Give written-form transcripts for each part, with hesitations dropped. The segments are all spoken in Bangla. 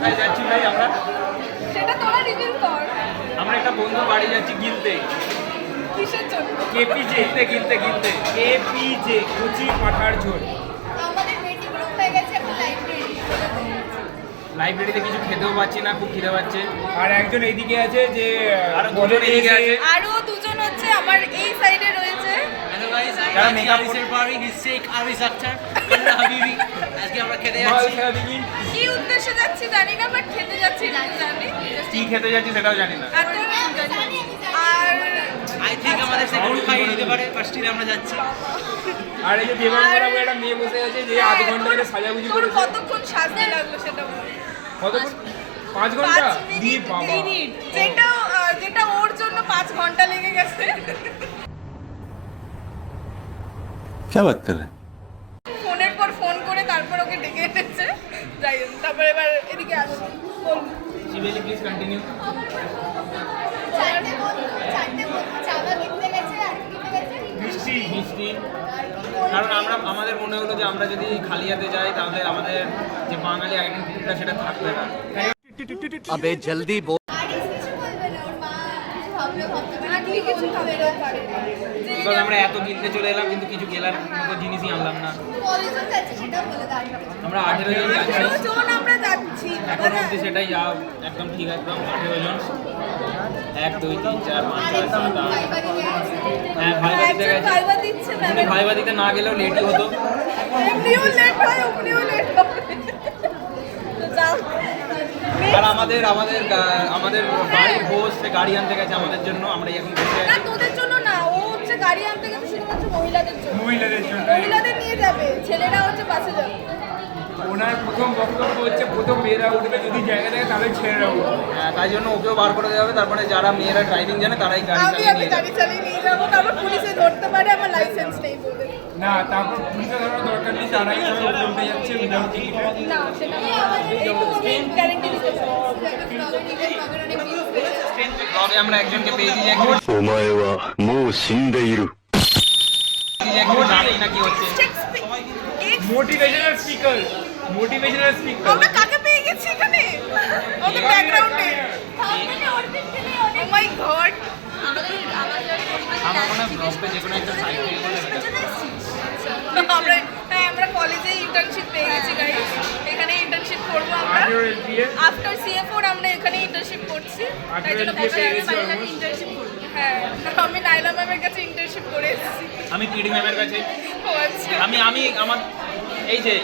কোথায় যাচ্ছি ভাই আমরা? সেটা তোরা রিভিল কর। আমরা একটা বন্ধুর বাড়ি যাচ্ছি গিলতে। কিসের জন্য? কেপিজে গিলতে কেপিজে কুচি পাঠার ঝোল। আমাদের মিটিং রুম হয়ে গেছে এখন লাইব্রেরি। লাইব্রেরিতে কিছু খেতেও পাচ্ছি না, খুব খিদে পাচ্ছে। আর একজন এইদিকে আছে যে আরো দুজন এদিকে আছে। আরো দুজন হচ্ছে আমার এই সাইডে রয়েছে। হ্যালো গাইস, যারা আমি makeup আরিসের বাড়ি শেখ আরিস আক্তার আল্লাহ হাবিবি। আজকে আমরা খেতে যাচ্ছি। কি উদ্দেশ্যে যাচ্ছি জানি না, বাট খেতে যাচ্ছি জানি। কি খেতে যাচ্ছি সেটাও জানি না। আর আই থিঙ্ক আমাদের সেকেন্ড খাইয়ে দিতে পারে। ফার্স্ট ইয়ারে আমরা যাচ্ছি। আর এই যে দেবাঙ্গনা বলে একটা মেয়ে বসে আছে যে আধ ঘন্টা ধরে সাজাগুজি তোর করেছে। কতক্ষণ সাজতে লাগলো সেটা বল। কতক্ষণ? 5 ঘন্টা? 5 দি বাবা। মিনিট। যেটা ওর জন্য 5 ঘন্টা লেগে গেছে। क्या बात कर रहे हैं? ফোনের পর ফোন করে তারপর ওকে ডেকে এনেছে। যাই হোক, তারপর এবার এদিকে আসি। বল। শিবেলি প্লিজ কন্টিনিউ। মিষ্টি। কারণ আমাদের মনে হলো যে আমরা যদি খালি হাতে যাই তাহলে আমাদের যে বাঙালি আইডেন্টিটিটা সেটা থাকবে না। আবে জলদি বল। বিকজ আমরা এত কিনতে চলে এলাম কিন্তু কিছু গেলার মতো জিনিসই আনলাম না। আমরা 18 জন যাচ্ছি। আমরা যাচ্ছি। এখন অব্দি সেটাই যাও একদম ঠিক, একদম 18 জন। 1 2 3 4 5 6 7 8। হ্যাঁ, ভাইবা দিতে গেছে। ভাইবা দিচ্ছে না। উনি ভাইবা দিতে না গেলেও লেটই হতো। এমনিও লেট হয়, ওমনিও লেট হয়। তো যাও। আর আমাদের বাড়ির হোস্ট সে গাড়ি আনতে গেছে আমাদের জন্য। আমরা এখন বসে না, আছি। তোদের জন্য না, ও হচ্ছে গাড়ি আনতে গেছে শুধুমাত্র মহিলাদের জন্য। মহিলাদের জন্য। মহিলাদের নিয়ে যাবে, ছেলেরা হচ্ছে বাসে যাবে। ওনার প্রথম বক্তব্য হচ্ছে প্রথম মেয়েরা উঠবে, যদি জায়গা থাকে তাহলে ছেলেরা উঠবে। হ্যাঁ, তাই জন্য ওকেও বার করে দেওয়া হবে। তারপরে যারা মেয়েরা ড্রাইভিং জানে তারাই গাড়ি আমি চালিয়ে আমি নিয়ে যাবে। গাড়ি চালিয়ে নিয়ে যাবো, তারপর পুলিশে ধরতে পারে আমার লাইসেন্স নেই বলে। না, তারপর পুলিশে ধরার দরকার নেই, তারাই সবাই উপরে উঠে যাচ্ছে উইদাউট টিকিটে। না, সেটা এইটুকু আমি গ্যারেন্টি দিতে পারি। তবে আমরা একজনকে পেয়েছি যে お前はもう死んでいる。একজন জানি না কি হচ্ছে। Motivational speaker. আমরা কাকে পেয়ে গেছি এখানে? ওদের ব্যাকগ্রাউন্ডে। ও মাই গড। আমার মনে হয় ব্লগে যে কোনো একটা সাইট থেকে করলে আমরা কলেজে ইন্টার্নশিপ পেয়ে গেছি গাইস। এখানে ইন্টার্নশিপ করবো আমরা। আফটার সিএ4 আমরা এখানে ইন্টার্নশিপ করছি। তাই জন্য বসে আছি। হ্যাঁ, আমি নাইলা ম্যামের কাছে ইন্টার্নশিপ করে এসেছি। আমি পিডি ম্যামের কাছে। ও আচ্ছা। আমি আমার এই যে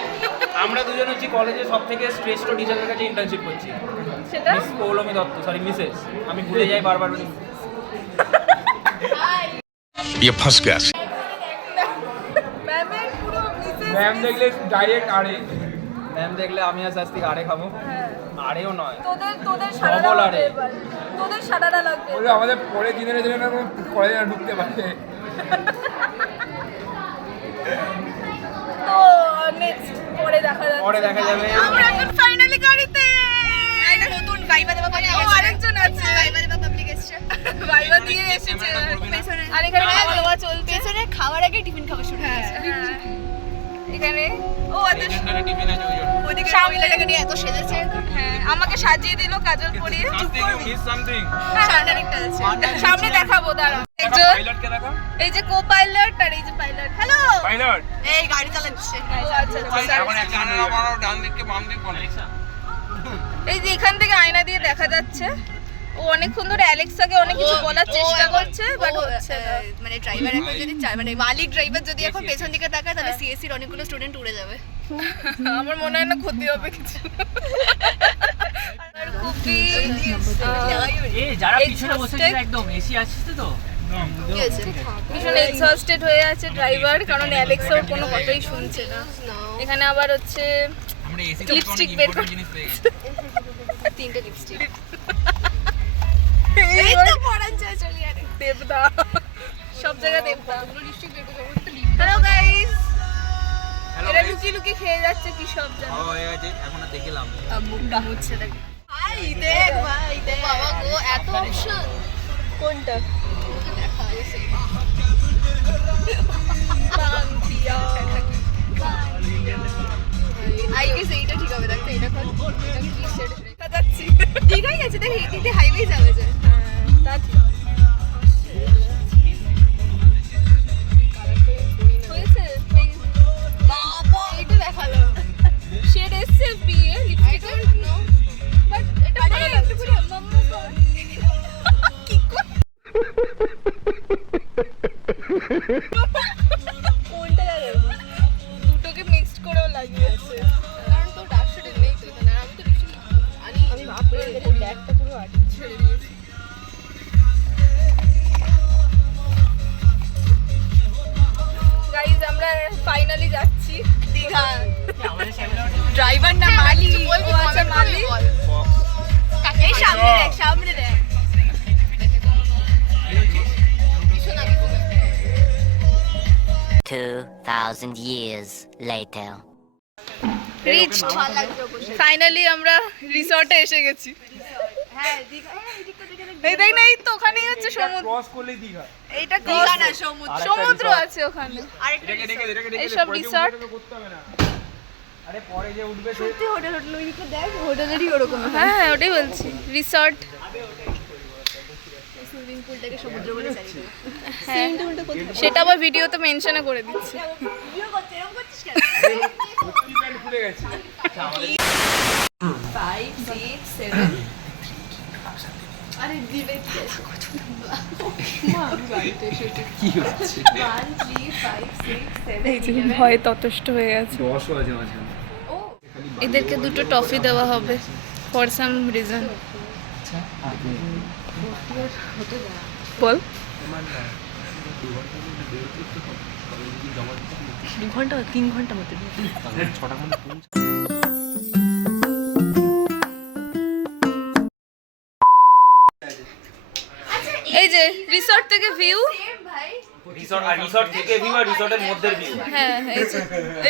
আমরা দুজন হচ্ছে কলেজে সব থেকে শ্রেষ্ঠ টিচারের কাছে ইন্টার্নশিপ করছি। সেটা Miss Poulami Dutta, sorry Mrs. আমি ভুলে যাই বারবার। ये फंस गया। ম্যামের পুরো মিসেস। ম্যাম দেখলে ডাইরেক্ট আরে। ম্যাম দেখলে আমি আর শাস্তি আড়ে খাবো। হ্যাঁ। আড়েও নয়, তোদের সারারা ডবল লাগবে আরে। এবার। তোদের সারারা লাগবে। বলে আমাদের পরে জেনারেশনে না কলেজে ঢুকতে পারে। তো নেক্সট পরে দেখা যাবে। আমরা এখন ফাইনালি গাড়িতে। একটা নতুন ভাইবা দেবা পাবলিক। ও আরেকজন আছে। ভাইবা দেবা পাবলিক এসেছে। ভাইবা দিয়ে এসেছে। আর এখানে খাওয়া দাওয়া চলছে। পেছনে খাওয়ার আগে টিফিন খাওয়া শুরু হয়েছে। এখানে ও আচ্ছা, টিফিন আছে ওই জন্য। ওদিকে সামনেটাকে নিয়ে এত সেজেছে। হ্যাঁ, আমাকে সাজিয়ে দিল কাজল পরিয়ে। সামথিং সামনে আরেকটা আছে। সামনে দেখাবো, দাঁড়া। পাইলটকে দেখো। এই যে কো পাইলট আর এই যে পাইলট। হ্যালো। পাইলট। এই গাড়ি চালাচ্ছে। ও আচ্ছা আচ্ছা। এখন একটা ডান দিকে বাম দিক বলে। এই যে এখান থেকে আয়না দিয়ে দেখা যাচ্ছে। ও অনেকক্ষণ ধরে অ্যালেক্সাকে অনেক কিছু বলার চেষ্টা করছে, বাট হচ্ছে না। মানে ড্রাইভার এখন যদি মানে মালিক ড্রাইভার যদি এখন পেছন দিকে তাকায় তাহলে সিএসসির অনেকগুলো স্টুডেন্ট উড়ে যাবে। আমার মনে হয় না ক্ষতি হবে কিছু। আর খুবই যারা পিছনে বসে আছে একদম এসি আসছে তো। কি হয়েছে? ভীষণ এক্সহস্টেড হয়ে আছে ড্রাইভার, কারণ অ্যালেক্সার কোনো কথাই শুনছে না। এখানে আবার হচ্ছে আমরা এসি লিপস্টিক বের করে জিনিস পেয়ে গেছি। 3টে লিপস্টিক। এই এই তো পড়ান চাই চলি আরে। দেবদা, সব জায়গায় দেবদা। লিপস্টিক বের করে হ্যালো গাইস, হ্যালো এরা লুকিয়ে লুকিয়ে খেয়ে যাচ্ছে কি সব জানো। খাওয়া হয়ে গেছে, এখন আর দেখলাম। মুখটা মুছছে দেখ। ভাই দেখ ভাই দেখ। বাবা গো এত অপশন। কোনটা? দেখা আছে। বাংকিয়া। আই গেস এইটা ঠিক হবে, দেখতে এটা কর। এটা কি সেট লাগিয়েছে। কারণ তো ডার্ক শেডে নেই তো এখানে, আর আমি তো লিপস্টিক আমি ভাবতে ব্ল্যাকটা পুরো আটকে ছেড়ে দিয়েছি। গাইজ আমরা ফাইনালি যাচ্ছি দীঘা। ড্রাইভার না মালি? কিছু বলবি? ও আচ্ছা, মালি। এই সামনে দেখ, সামনে দেখ। ভীষণ আগে বলে। 2,000 years later. রিচ ভালো লাগছে বসে। ফাইনালি আমরা রিসর্টে এসে গেছি। হ্যাঁ দীঘা, হ্যাঁ এদিকটা দেখে দেখ। এই দেখ না, এই তো ওখানেই হচ্ছে সমুদ্র। ক্রস করলে দীঘা। এইটা দীঘা না, সমুদ্র। সমুদ্র আছে ওখানে। আরেকটা এইসব রিসর্ট করতে হবে না। আরে পরে যে উঠবে সে সত্যি হোটেল ওইদিকে দেখ, হোটেলেরই ওরকম। হ্যাঁ ওটাই বলছি, রিসর্ট। সুইমিং পুল থেকে সমুদ্র বলে চাইছে। হ্যাঁ সেটা আবার ভিডিওতে মেনশনও করে দিচ্ছি। ভিডিও করতে এরকম করছিস কেন? সত্যি প্যান্ট খুলে গেছে। 5 6 7 আরে দিবে কি আছে? মা বাড়িতে এসেছে। কি হচ্ছে? 1 3 5 6 7 এই যে ভয়ে ততষ্ট হয়ে গেছে। 10 আছে মাঝে। ও এদেরকে দুটো টফি দেওয়া হবে ফর সাম রিজন। বল। 2 ঘন্টা 3 ঘন্টা মতো। এই যে রিসর্ট থেকে ভিউ। ভাই রিসর্ট থেকে ভিউ আর রিসর্টের মধ্যে ভিউ। হ্যাঁ এই যে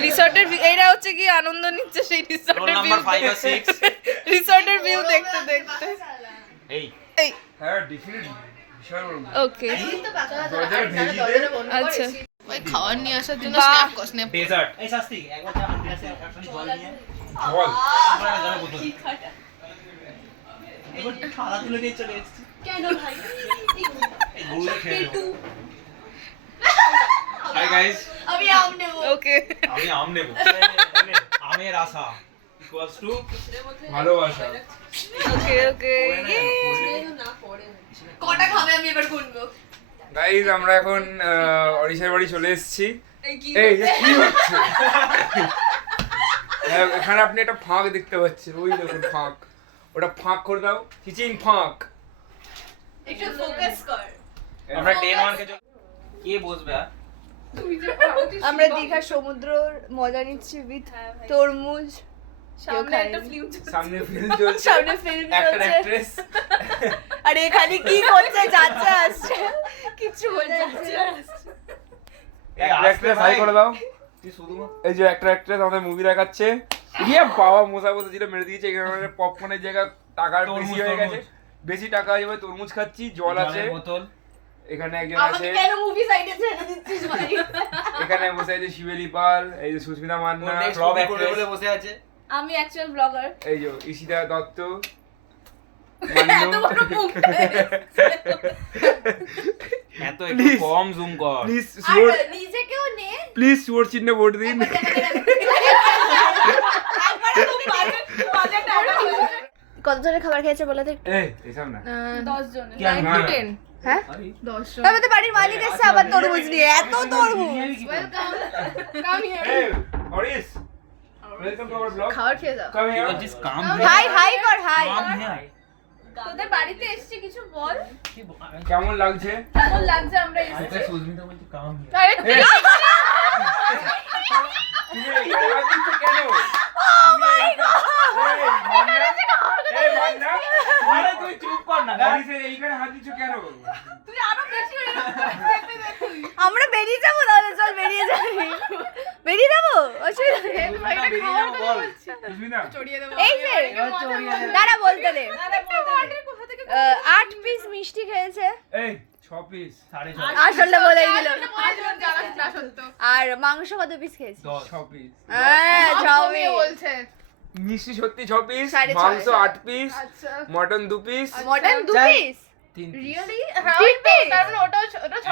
রিসর্টের এইটা হচ্ছে কি আনন্দ নিচ্ছে সেই রোল রিসর্টের ভিউ। নাম্বার 5 আর 6। রিসর্টের ভিউ দেখতে দেখতে। এই এই হ্যাঁ ডেফিনেটলি বিশাল বড়। ওকে দরজা ভেজি দে। আচ্ছা ওই খাবার নিয়ে আসার জন্য বাহ। স্ন্যাপ কর স্ন্যাপ। ডেজার্ট। এই শাস্তি একবার যা গ্লাসে একখানি জল নিয়ে বল। আমরা জলে বোতল একবার খাওয়া তুলে নিয়ে চলে এসেছি। কেন ভাই? এই গুলো খেয়ে নেবো। হাই গাইস, আমি আম নেব। ওকে আমি আম নেব। আমের আশা ইকুয়ালস টু ভালোবাসা। ওকে ওকে কটা খাবে আমি এবার গুনবো। গাইস আমরা এখন অরিশার বাড়ি চলে এসেছি। এই কি এই যে কি হচ্ছে? হ্যাঁ, এখানে আপনি একটা ফাঁক দেখতে পাচ্ছেন, ওই দেখুন ফাঁক। ওটা ফাঁক করে দাও, কিচিং ফাঁক। একটু ফোকাস কর। আমরা 10 1 কে কে বসবে? আর আমরা দীঘার সমুদ্রর মজা নিচ্ছি উইথ তরমুজ। সামনে একটা ফিল্ম সামনে ফিল্ম চলছে, সামনে ফিল্ম অ্যাক্টর চলছে। অ্যাক্ট্রেস। আর এখানে কি করছে? যাচ্ছে আসছে কিছু বলে যাচ্ছে। অ্যাক্টর অ্যাক্ট্রেস হাই করে দাও। তুই শুধু এই যে অ্যাক্টর অ্যাক্ট্রেস আমাদের মুভি দেখাচ্ছে। ইয়ে বাবা মশা বসে ছিল মেরে দিয়েছে। এখানে পপকর্নের জায়গা টাকা বেশি হয়ে গেছে, বেশি টাকা হয়ে যাবে। তরমুজ খাচ্ছি, জল আছে বোতল। এখানে, একজন আমাকে আছে কেন মুভি সাইডে ছেড়ে দিচ্ছিস ভাই? এখানে বসে আছে শিবেলি পাল, এই যে সুস্মিতা মান্না, সব অ্যাক্ট্রেস বসে আছে। আমি অ্যাকচুয়াল ব্লগার। এই যে ঈশিতা দত্ত, এত বড় মুখ। এত একটু কম জুম কর। প্লিজ আর শিওর, নিজেকেও নে। প্লিজ শিওর চিহ্নে ভোট দিন। কত জনের খাবার খেয়েছে বলে তো? এই এসব না 10 জন। না, না। হ্যাঁ? 10 জন। তবে তো বাড়ির মালিক এসে আবার তরমুজ নিয়ে, এত তরমুজ। Come here. Hey, Horace, welcome to our vlog. খাবার খেয়ে যাও। Come here. Just come hi hi কর হাই। তোদের বাড়িতে এসেছি কিছু বল। কেমন লাগছে? কেমন লাগছে আমরা এসেছি? সুস্মিতা বলছে কাম আরে তুমি এখানে হাত দিচ্ছ কেন? এই মান্না, আরে তুই চুপ কর না। Horace, এইখানে হাত দিচ্ছ কেন? তুই আরো বেশি হয়ে আমরা বেরিয়ে যাবো তাহলে, চল বেরিয়ে যাই। বেরিয়ে যাবো? অসুবিধা নেই। সুস্মিতা, এই যে দাঁড়া বলতে দে। 8 পিস মিষ্টি খেয়েছে। এই 6 পিস, আসলটা বলেই দিল। জানাস না সত্য। আর মাংস কত পিস খেয়েছে? 6 পিস। হ্যাঁ, জমিয়ে ছবি। বলছে। মিষ্টি সত্যি 6 পিস, 6.5 মাংস 8 পিস, আচ্ছা। Mutton 2 piece, mutton 2 piece? 3 piece. Really? হ্যাঁ, 3 পিস? তার মানে ওটা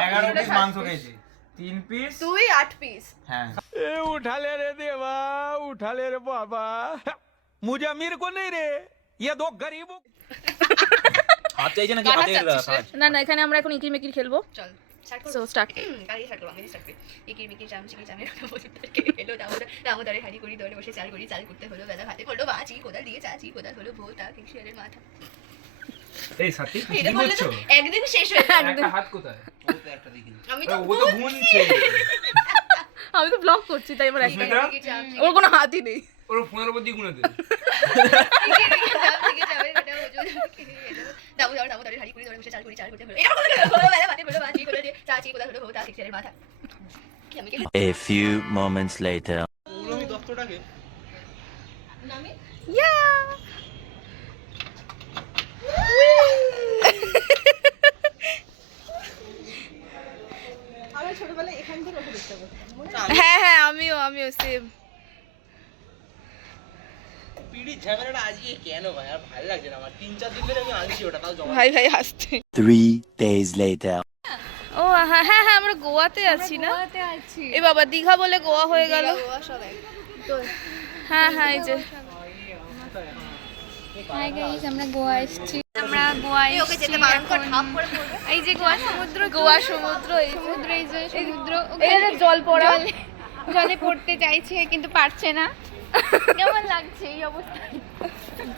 11 পিস মাংস খেয়েছি। 3 পিস। তুই 8 পিস। হ্যাঁ उठा ले रे देवा उठा ले रे बाबा मुझे अमीर को नहीं रे ये दो गरीबों হাত চাইছে নাকি হাতের না না, এখানে আমরা এখন ইকির মিকির খেলবো। চল। সো স্টার্ট কালকে স্টার্ট করবো আমি স্টার্ট করি একির মিকির চাম চিকির চামের কথা বলতে কে এলো দামোদরে হাড়ি করি দলে বসে চাল করি চাল করতে হলো বেলা ভাতে পড়লো বাঁচি কোদাল দিয়ে চাচি কোদাল হলো ভোটা কিশোরের মাথা এই সাথী তুমি এটা কি বললে তো করছো একদিন শেষ হয়ে যাবে একটা হাত কোথায় একটা দেখিনি আমি ও তো তো গুনছে আমি তো ব্লগ করছি তাই আমার একটা সুস্মিতা ওর কোনো হাতই নেই ওর ফোনের উপর দিয়ে গুনে দে দামোদরে হাড়ি করি দলে বসে চাল করি চাল করতে হলো এটা বললে হলো বেলা ভাতে পড়লো বাঁচি কোদাল দিয়ে চাচি কোদাল হলো ভোটা কিশোরের মাথা কি আমি A few moments later. Poulami দত্তটাকে ইয়া হ্যাঁ হ্যাঁ আমিও সেম পিড়ির ঝামেলাটা আজকে কেন ভাই আর ভালো লাগছে না আমার 3-4 দিন ধরে আমি আনছি ওটা তাও জমা ভাই হাসতে 3 days later. ও হ্যাঁ হ্যাঁ হ্যাঁ আমরা গোয়াতে আছি না এ বাবা দীঘা বলে গোয়া হয়ে গেল হ্যাঁ হ্যাঁ এই যে হাই গাইস আমরা গোয়া এসেছি আমরা গোয়ায় ওকে যেতে বারণ কর ঠাপ করে পড়বে এই যে গোয়া সমুদ্র এই সমুদ্র এই যে সমুদ্র এই যে জল পড়া জলে পড়তে চাইছে কিন্তু পারছে না কেমন লাগছে এই অবস্থায়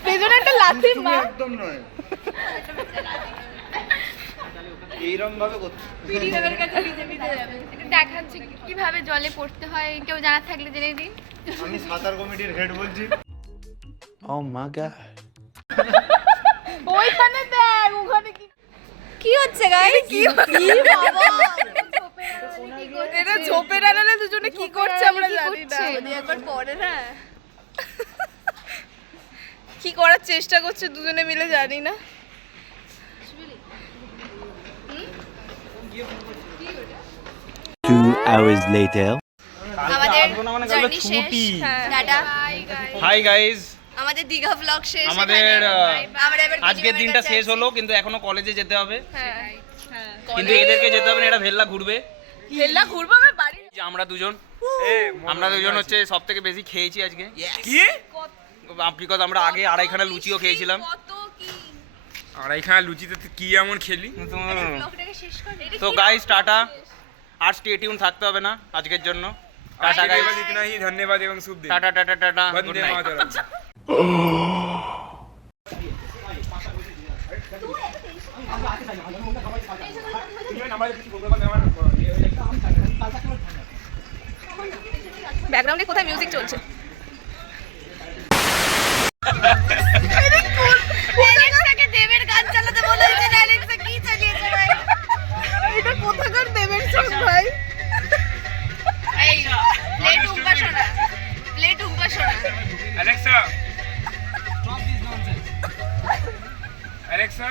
পেছনে একটা লাথি মা একদম নয় এইরকম ভাবে করতে একটু দেখাচ্ছে কিভাবে জলে পড়তে হয় কেউ জানা থাকলে জেনে দিন আমি সাঁতার কমিটির হেড বলছি Oh my god. ওইখানে দেখ ওখানে কি হচ্ছে গাইস কি বাবা এটা ঝোপে ডালালে দুজনে কি করছে আমরা জানি না যদি একবার পড়ে না কি করার চেষ্টা করছে দুজনে মিলে জানি না 2 hours later. আমাদের জার্নি শেষ টাটা হাই গাইস আমাদের দীঘা ব্লগ শেষ আমাদের আমরা এবার আজকের দিনটা শেষ হলো কিন্তু এখনো কলেজে যেতে হবে হ্যাঁ কিন্তু এদেরকে যেতে হবে না এটা ভেল্লা ঘুরবে হেল্লা ঘুরবো আমরা বাড়ি যে আমরা দুজন হচ্ছে সব থেকে বেশি খেয়েছি আজকে কি বিকজ আমরা আগে আড়াইখানা লুচিও খেয়েছিলাম কত কি আর এইখানে লুচিতে তুই কি এমন খেলি ব্লগটাকে শেষ করে তো গাইস টাটা আর স্টে টিউন থাকতে হবে না আজকের জন্য টাটা গাইস बस इतना ही धन्यवाद एवं शुभ दिन টাটা টাটা টাটা গুড वंदे নাইট मातरम ব্যাকগ্রাউন্ডে কোথায় মিউজিক চলছে অ্যালেক্সাকে দেবের গান চালাতে বলা হয়েছে না অ্যালেক্সা কি চালিয়েছে ভাই এটা কোথাকার দেবের সং ভাই এই প্লে টুম্পা শোনা Alexa Alexa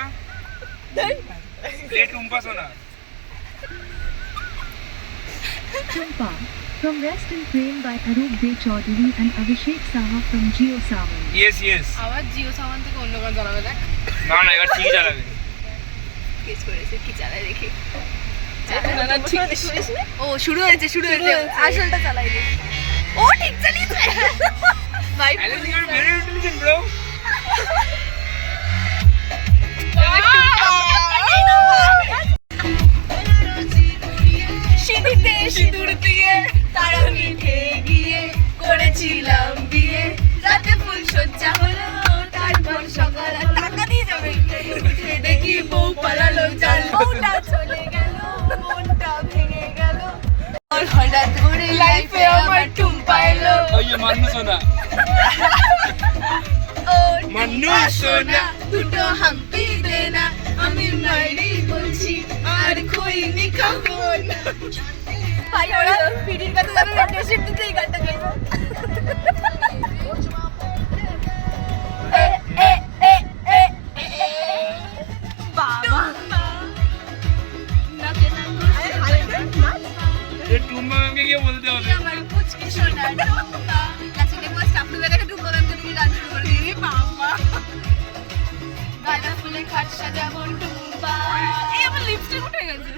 play Tumpa Sona Tumpa, from Rest and Frame by Arup De Chaudhary and Abhishek Saha from Jio Sawan. yes আবার জিও সামান থেকে অন্য গান চালাবে দেখ না না এবার ঠিক চালাবে কেস করেছে কি চালায় দেখি না না ঠিক ও শুরু হয়েছে আসলটা চালাই দে ও ঠিক চালিয়েছে ভাই Alex you are very intelligent bro শীতে সিঁদুর দিয়ে তারা মিঠে গিয়ে করেছিলাম বিয়ে রাতে ফুল সজ্জা হলো তারপর সকালে টাকা দিয়ে যাবে উঠে দেখি বউ পালালো জাল বউটা চলে গেল মনটা ভেঙে গেল হঠাৎ করে লাইফে আমার টুম্পা এলো ওই মান্নু সোনা ও মান্নু সোনা দুটো হাম্পি দে না আমি মাইরি বলছি আর খইনি খাবো না ভাই ওরা পিডির কাছে যাবে রেডিওশিপ দিতে এই গানটা গাইবো বাবা নাকে না ये टुम्बा में क्या बोलते हो আমার পুচকি সোনা টুম্পা লাস্টে দেখো স্টাফ রুমে দেখে টুম্পা ম্যাম তুমি গান শুরু করে দিবি বাবা গাঁদা ফুলে খাট সাজাবো টুম্পা এই আমার লিপস্টিক উঠে গেছে